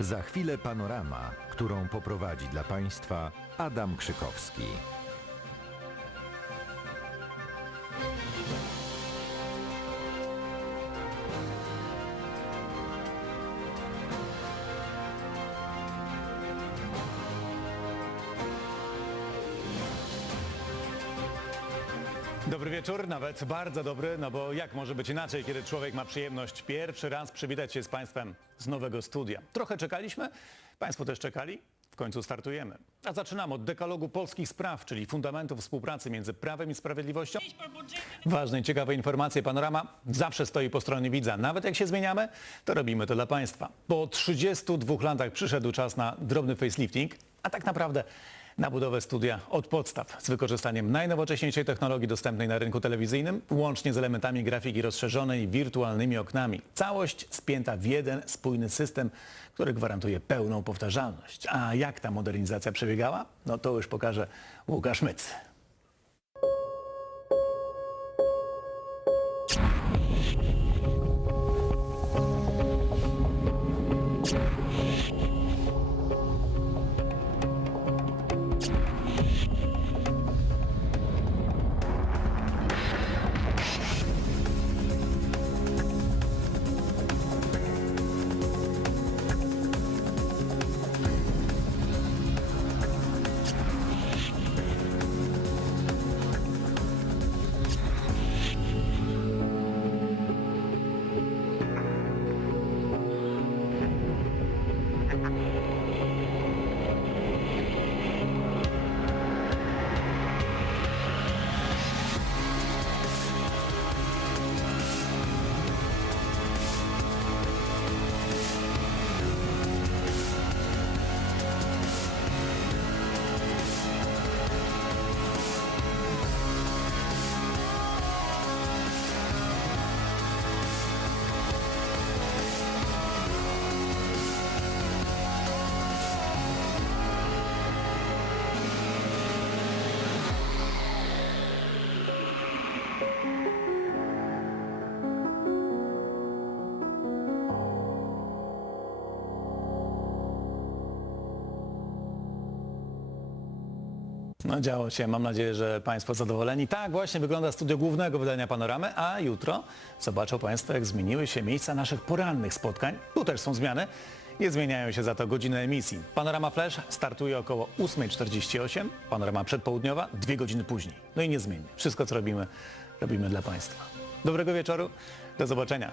Za chwilę panorama, którą poprowadzi dla Państwa Adam Krzykowski. Dobry wieczór, nawet bardzo dobry, no bo jak może być inaczej, kiedy człowiek ma przyjemność pierwszy raz przywitać się z Państwem z nowego studia. Trochę czekaliśmy, Państwo też czekali, w końcu startujemy. A zaczynamy od dekalogu polskich spraw, czyli fundamentów współpracy między prawem i sprawiedliwością. Ważne i ciekawe informacje Panorama zawsze stoi po stronie widza. Nawet jak się zmieniamy, to robimy to dla Państwa. Po 32 latach przyszedł czas na drobny facelifting, a tak naprawdę na budowę studia od podstaw z wykorzystaniem najnowocześniejszej technologii dostępnej na rynku telewizyjnym, łącznie z elementami grafiki rozszerzonej wirtualnymi oknami. Całość spięta w jeden spójny system, który gwarantuje pełną powtarzalność. A jak ta modernizacja przebiegała? No to już pokaże Łukasz Myc. No działo się, mam nadzieję, że Państwo zadowoleni. Tak właśnie wygląda studio głównego wydania Panoramy, a jutro zobaczą Państwo, jak zmieniły się miejsca naszych porannych spotkań. Tu też są zmiany. Nie zmieniają się za to godziny emisji. Panorama Flash startuje około 8.48, panorama przedpołudniowa dwie godziny później. No i niezmiennie. Wszystko, co robimy, robimy dla Państwa. Dobrego wieczoru, do zobaczenia.